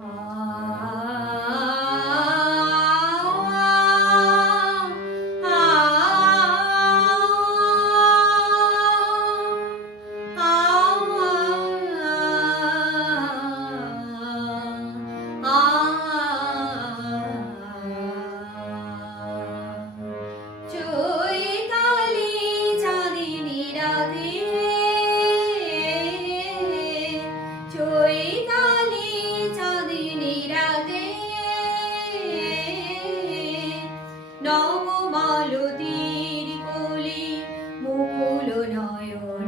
아. নবমালতীর কোলে মুকুল নয়ন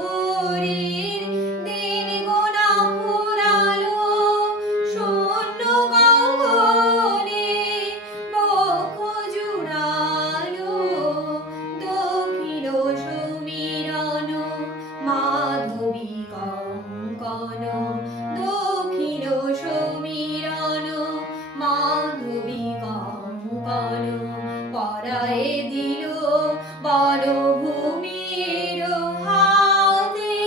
বিদায় দিল বনভূমির হাতে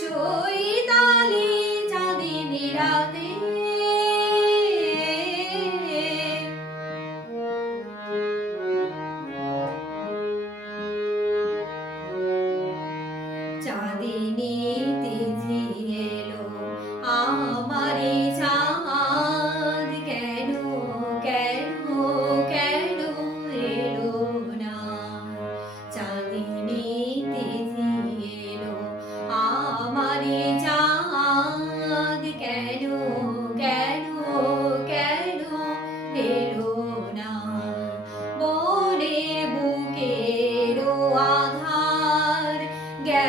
চৈতালি চাঁদিনী রাতে। চাঁদিনী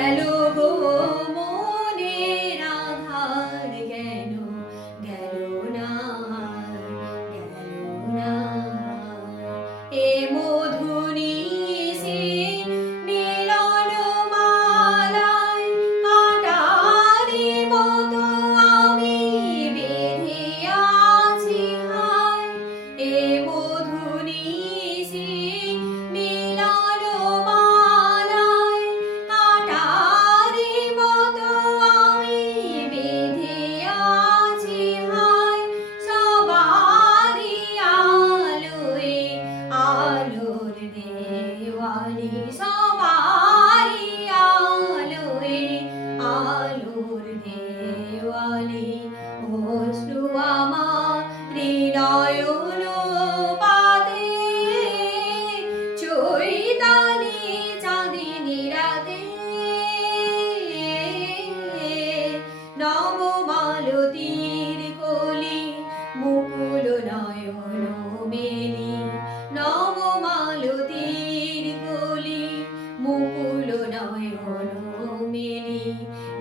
Hello. 我离骚吧。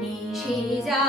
নিশে যা